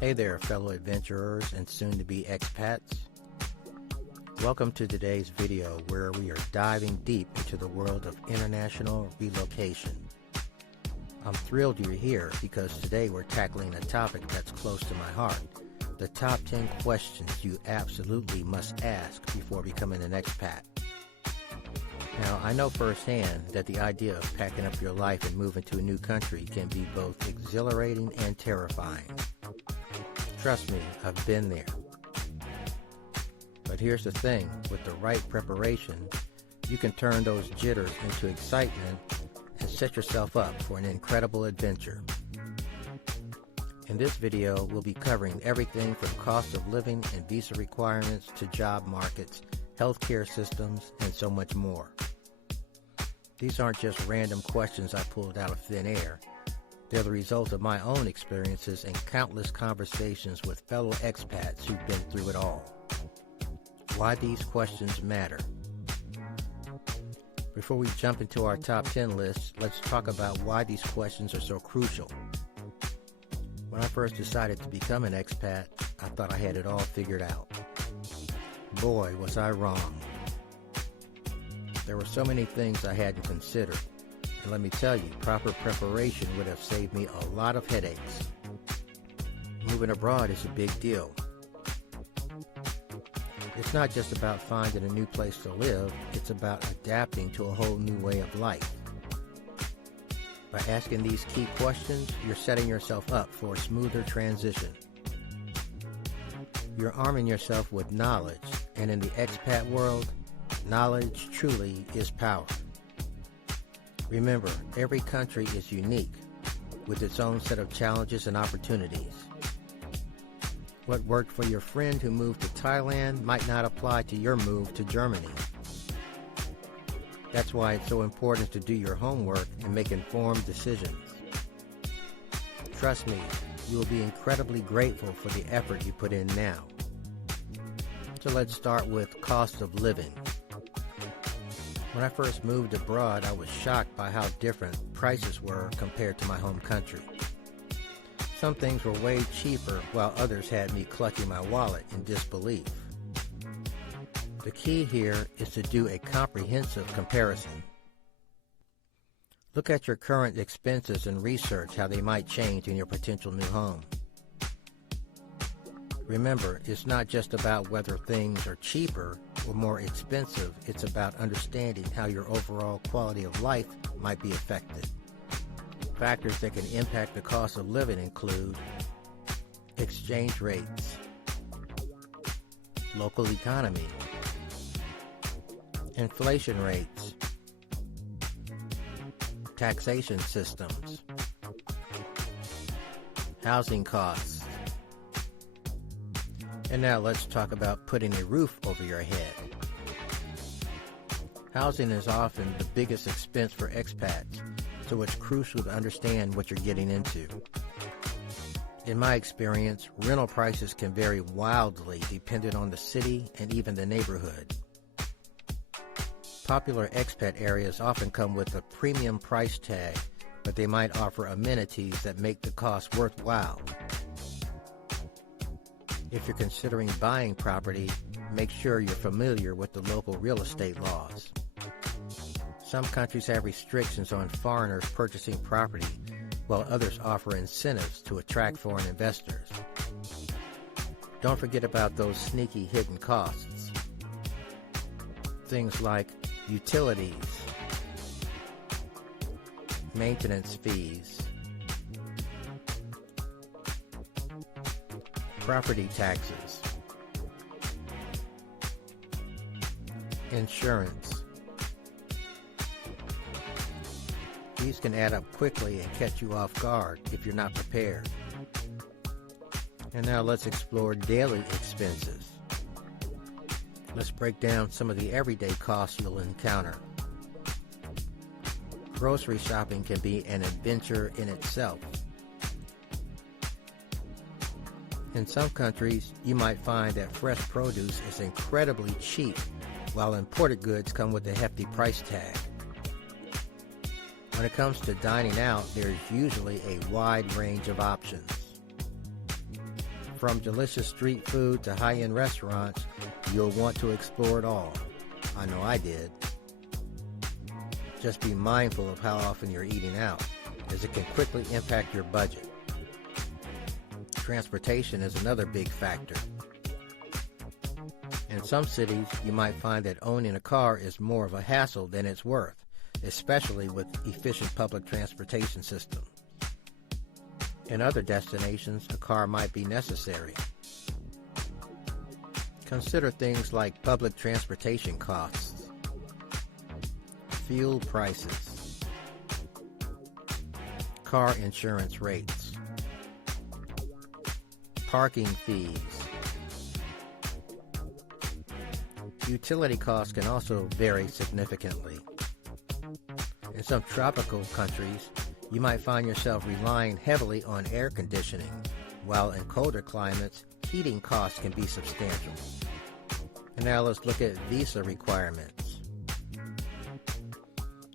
Hey there, fellow adventurers and soon-to-be expats. Welcome to today's video where we are diving deep into the world of international relocation. I'm thrilled you're here because today we're tackling a topic that's close to my heart. The top 10 questions you absolutely must ask before becoming an expat. Now, I know firsthand that the idea of packing up your life and moving to a new country can be both exhilarating and terrifying. Trust me, I've been there. But here's the thing, with the right preparation, you can turn those jitters into excitement and set yourself up for an incredible adventure. In this video, we'll be covering everything from cost of living and visa requirements to job markets, healthcare systems, and so much more. These aren't just random questions I pulled out of thin air. They're the result of my own experiences and countless conversations with fellow expats who've been through it all. Why these questions matter. Before we jump into our top 10 list, let's talk about why these questions are so crucial. When I first decided to become an expat, I thought I had it all figured out. Boy, was I wrong. There were so many things I hadn't considered. And let me tell you, proper preparation would have saved me a lot of headaches. Moving abroad is a big deal. It's not just about finding a new place to live, it's about adapting to a whole new way of life. By asking these key questions, you're setting yourself up for a smoother transition. You're arming yourself with knowledge, and in the expat world, knowledge truly is power. Remember, every country is unique, with its own set of challenges and opportunities. What worked for your friend who moved to Thailand might not apply to your move to Germany. That's why it's so important to do your homework and make informed decisions. Trust me, you will be incredibly grateful for the effort you put in now. So let's start with cost of living. When I first moved abroad, I was shocked by how different prices were compared to my home country. Some things were way cheaper, while others had me clutching my wallet in disbelief. The key here is to do a comprehensive comparison. Look at your current expenses and research how they might change in your potential new home. Remember, it's not just about whether things are cheaper or more expensive, it's about understanding how your overall quality of life might be affected. Factors that can impact the cost of living include exchange rates, local economy, inflation rates, taxation systems, housing costs. And now let's talk about putting a roof over your head. Housing is often the biggest expense for expats, so it's crucial to understand what you're getting into. In my experience, rental prices can vary wildly depending on the city and even the neighborhood. Popular expat areas often come with a premium price tag, but they might offer amenities that make the cost worthwhile. If you're considering buying property, make sure you're familiar with the local real estate laws. Some countries have restrictions on foreigners purchasing property, while others offer incentives to attract foreign investors. Don't forget about those sneaky hidden costs. Things like utilities, maintenance fees, property taxes, insurance. These can add up quickly and catch you off guard if you're not prepared. And now let's explore daily expenses. Let's break down some of the everyday costs you'll encounter. Grocery shopping can be an adventure in itself. In some countries, you might find that fresh produce is incredibly cheap, while imported goods come with a hefty price tag. When it comes to dining out, there's usually a wide range of options. From delicious street food to high-end restaurants, you'll want to explore it all. I know I did. Just be mindful of how often you're eating out, as it can quickly impact your budget. Transportation is another big factor. In some cities, you might find that owning a car is more of a hassle than it's worth, especially with efficient public transportation systems. In other destinations, a car might be necessary. Consider things like public transportation costs, fuel prices, car insurance rates, parking fees. Utility costs can also vary significantly. In some tropical countries, you might find yourself relying heavily on air conditioning, while in colder climates, heating costs can be substantial. And now let's look at visa requirements.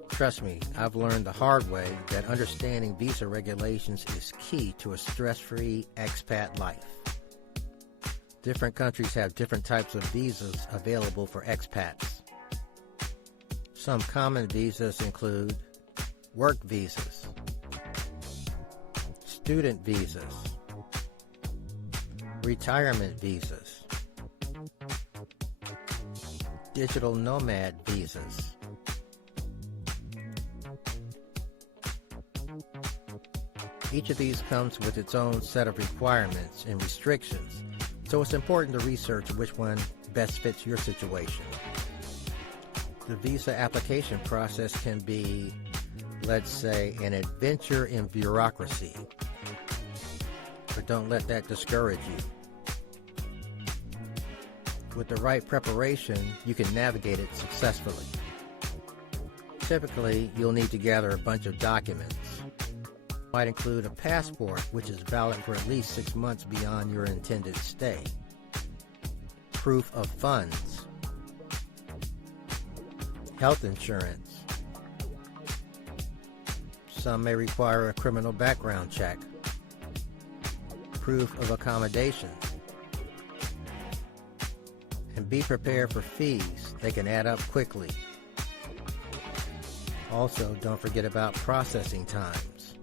Trust me, I've learned the hard way that understanding visa regulations is key to a stress-free expat life. Different countries have different types of visas available for expats. Some common visas include work visas, student visas, retirement visas, digital nomad visas. Each of these comes with its own set of requirements and restrictions, so it's important to research which one best fits your situation. The visa application process can be, let's say, an adventure in bureaucracy, but don't let that discourage you. With the right preparation, you can navigate it successfully. Typically, you'll need to gather a bunch of documents. Might include a passport, which is valid for at least 6 months beyond your intended stay. Proof of funds. Health insurance. Some may require a criminal background check. Proof of accommodation. And be prepared for fees. They can add up quickly. Also, don't forget about processing times.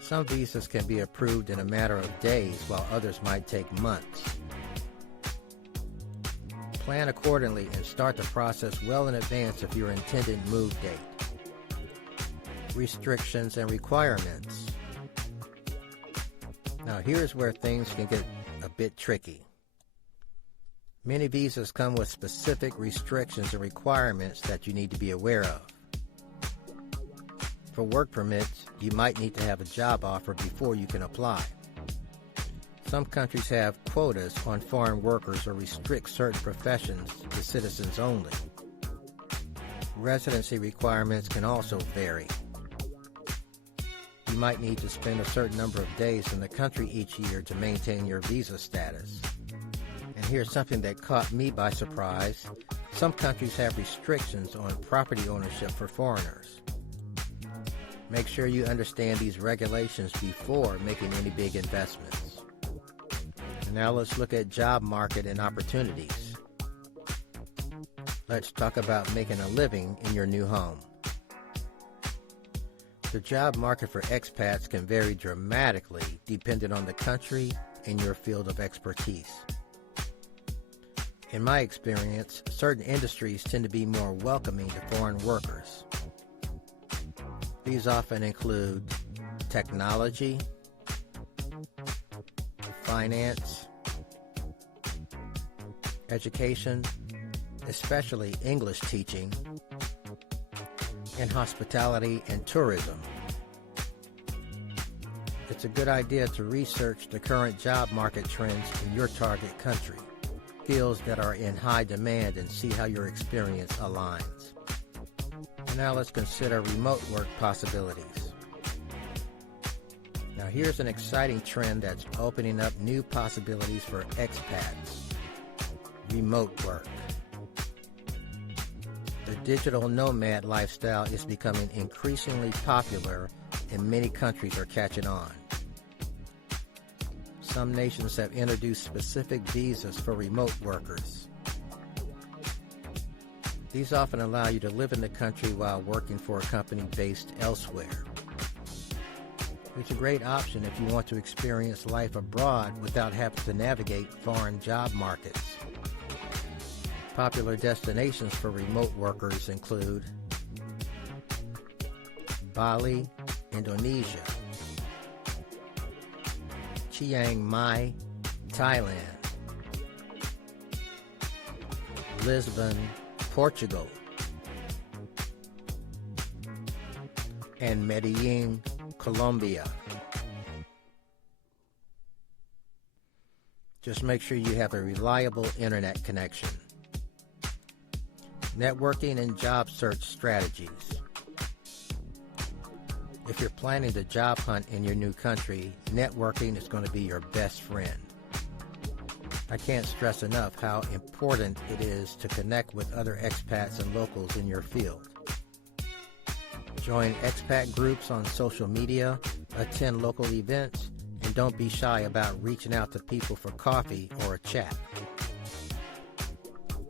Some visas can be approved in a matter of days, while others might take months. Plan accordingly and start the process well in advance of your intended move date. Restrictions and requirements. Now here's where things can get a bit tricky. Many visas come with specific restrictions and requirements that you need to be aware of. For work permits, you might need to have a job offer before you can apply. Some countries have quotas on foreign workers or restrict certain professions to citizens only. Residency requirements can also vary. You might need to spend a certain number of days in the country each year to maintain your visa status. And here's something that caught me by surprise. Some countries have restrictions on property ownership for foreigners. Make sure you understand these regulations before making any big investments. And now let's look at job market and opportunities. Let's talk about making a living in your new home. The job market for expats can vary dramatically depending on the country and your field of expertise. In my experience, certain industries tend to be more welcoming to foreign workers. These often include technology, finance, education, especially English teaching, and hospitality and tourism. It's a good idea to research the current job market trends in your target country, skills that are in high demand, and see how your experience aligns. Now let's consider remote work possibilities. Now here's an exciting trend that's opening up new possibilities for expats. Remote work. The digital nomad lifestyle is becoming increasingly popular, and many countries are catching on. some nations have introduced specific visas for remote workers. These often allow you to live in the country while working for a company based elsewhere. It's a great option if you want to experience life abroad without having to navigate foreign job markets. Popular destinations for remote workers include Bali, Indonesia; Chiang Mai, Thailand; Lisbon, Portugal; and Medellin, Colombia. Just make sure you have a reliable internet connection. Networking and job search strategies. If you're planning to job hunt in your new country, networking is going to be your best friend. I can't stress enough how important it is to connect with other expats and locals in your field. Join expat groups on social media, attend local events, and don't be shy about reaching out to people for coffee or a chat.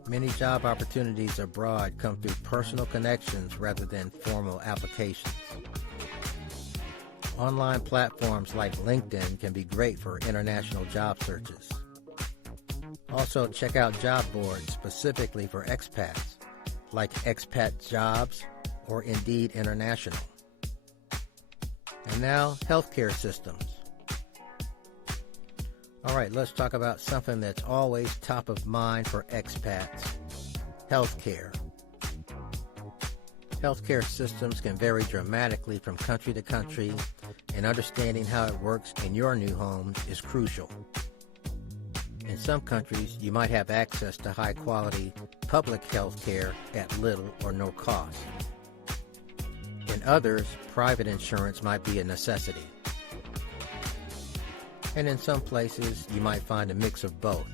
Many job opportunities abroad come through personal connections rather than formal applications. Online platforms like LinkedIn can be great for international job searches. Also, check out job boards specifically for expats, like Expat Jobs or Indeed International. And now, healthcare systems. All right, let's talk about something that's always top of mind for expats: healthcare. Healthcare systems can vary dramatically from country to country, and understanding how it works in your new home is crucial. In some countries, you might have access to high-quality public health care at little or no cost. In others, private insurance might be a necessity. And in some places, you might find a mix of both.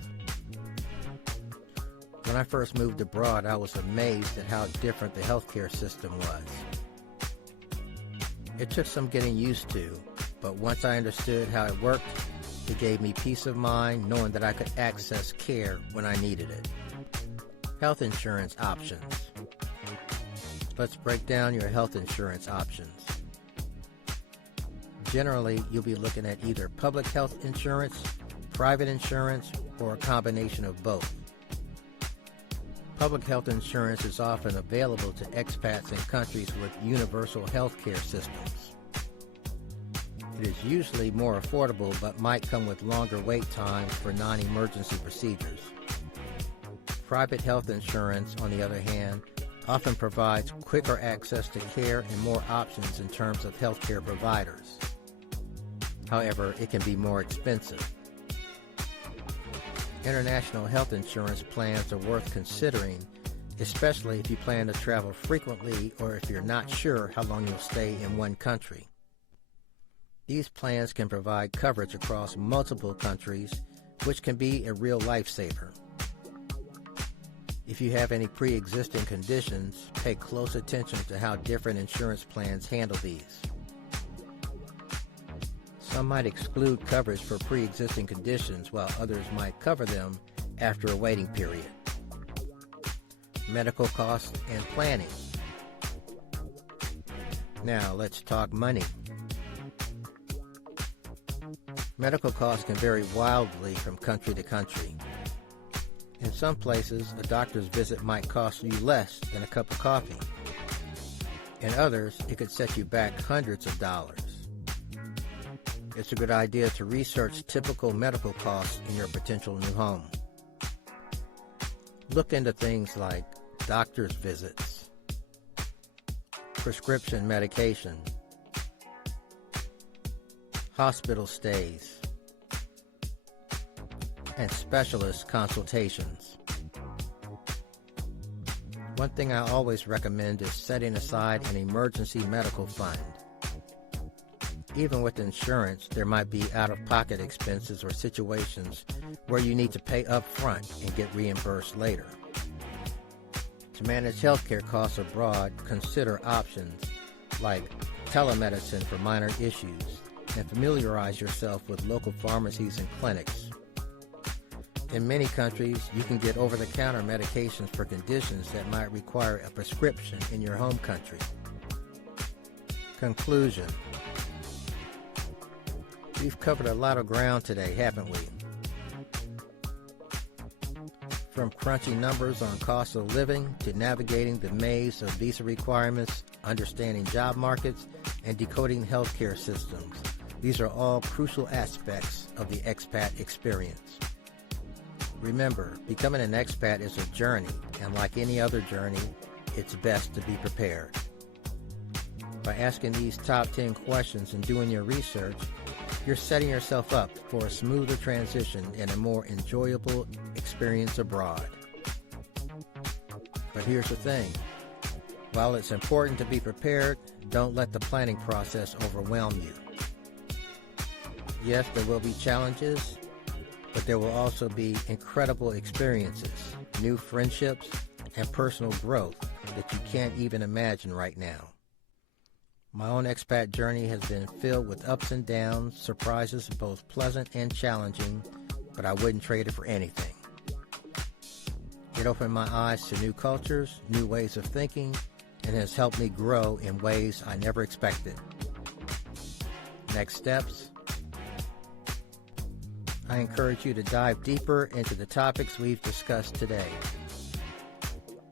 When I first moved abroad, I was amazed at how different the healthcare system was. It took some getting used to, but once I understood how it worked, it gave me peace of mind knowing that I could access care when I needed it. Health insurance options. Let's break down your health insurance options. Generally, you'll be looking at either public health insurance, private insurance, or a combination of both. Public health insurance is often available to expats in countries with universal health care systems. It is usually more affordable but might come with longer wait times for non-emergency procedures. Private health insurance, on the other hand, often provides quicker access to care and more options in terms of healthcare providers. However, it can be more expensive. International health insurance plans are worth considering, especially if you plan to travel frequently or if you're not sure how long you'll stay in one country. These plans can provide coverage across multiple countries, which can be a real lifesaver. If you have any pre-existing conditions, pay close attention to how different insurance plans handle these. Some might exclude coverage for pre-existing conditions, while others might cover them after a waiting period. Medical costs and planning. Now let's talk money. Medical costs can vary wildly from country to country. In some places, a doctor's visit might cost you less than a cup of coffee. In others, it could set you back hundreds of dollars. It's a good idea to research typical medical costs in your potential new home. Look into things like doctor's visits, prescription medication, hospital stays, and specialist consultations. One thing I always recommend is setting aside an emergency medical fund. Even with insurance, there might be out-of-pocket expenses or situations where you need to pay up front and get reimbursed later. To manage healthcare costs abroad, consider options like telemedicine for minor issues and familiarize yourself with local pharmacies and clinics. In many countries, you can get over-the-counter medications for conditions that might require a prescription in your home country. Conclusion. We've covered a lot of ground today, haven't we? From crunching numbers on cost of living to navigating the maze of visa requirements, understanding job markets, and decoding healthcare systems. These are all crucial aspects of the expat experience. Remember, becoming an expat is a journey, and like any other journey, it's best to be prepared. By asking these top 10 questions and doing your research, you're setting yourself up for a smoother transition and a more enjoyable experience abroad. But here's the thing. While it's important to be prepared, don't let the planning process overwhelm you. Yes, there will be challenges, but there will also be incredible experiences, new friendships, and personal growth that you can't even imagine right now. My own expat journey has been filled with ups and downs, surprises both pleasant and challenging, but I wouldn't trade it for anything. It opened my eyes to new cultures, new ways of thinking, and has helped me grow in ways I never expected. Next steps. I encourage you to dive deeper into the topics we've discussed today.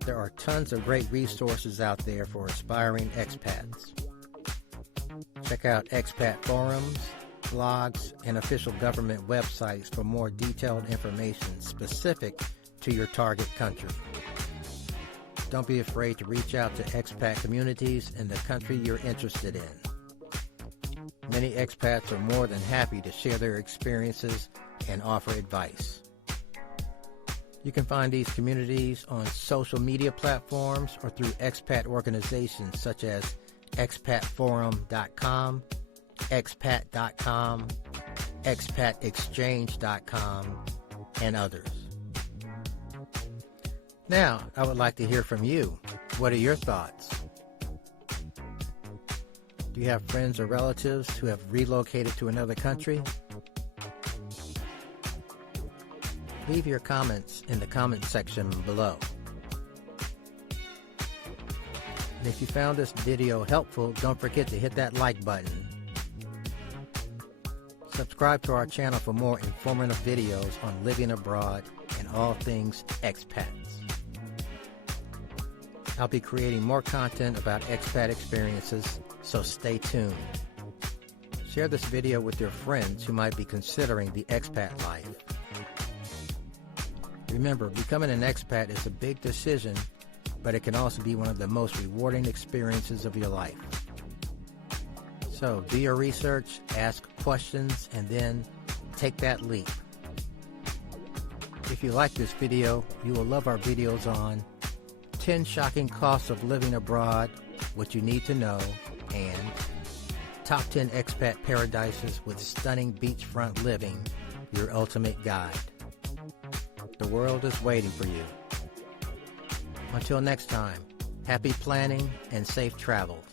There are tons of great resources out there for aspiring expats. Check out expat forums, blogs, and official government websites for more detailed information specific to your target country. Don't be afraid to reach out to expat communities in the country you're interested in. Many expats are more than happy to share their experiences and offer advice. You can find these communities on social media platforms or through expat organizations such as expatforum.com, expat.com, expatexchange.com, and others. Now, I would like to hear from you. What are your thoughts? Do you have friends or relatives who have relocated to another country? Leave your comments in the comment section below. And if you found this video helpful, don't forget to hit that like button. Subscribe to our channel for more informative videos on living abroad and all things expats. I'll be creating more content about expat experiences, so stay tuned. Share this video with your friends who might be considering the expat life. Remember, becoming an expat is a big decision, but it can also be one of the most rewarding experiences of your life. So do your research, ask questions, and then take that leap. If you like this video, you will love our videos on 10 shocking costs of living abroad, what you need to know, and top 10 expat paradises with stunning beachfront living, your ultimate guide. The world is waiting for you. Until next time, happy planning and safe travels.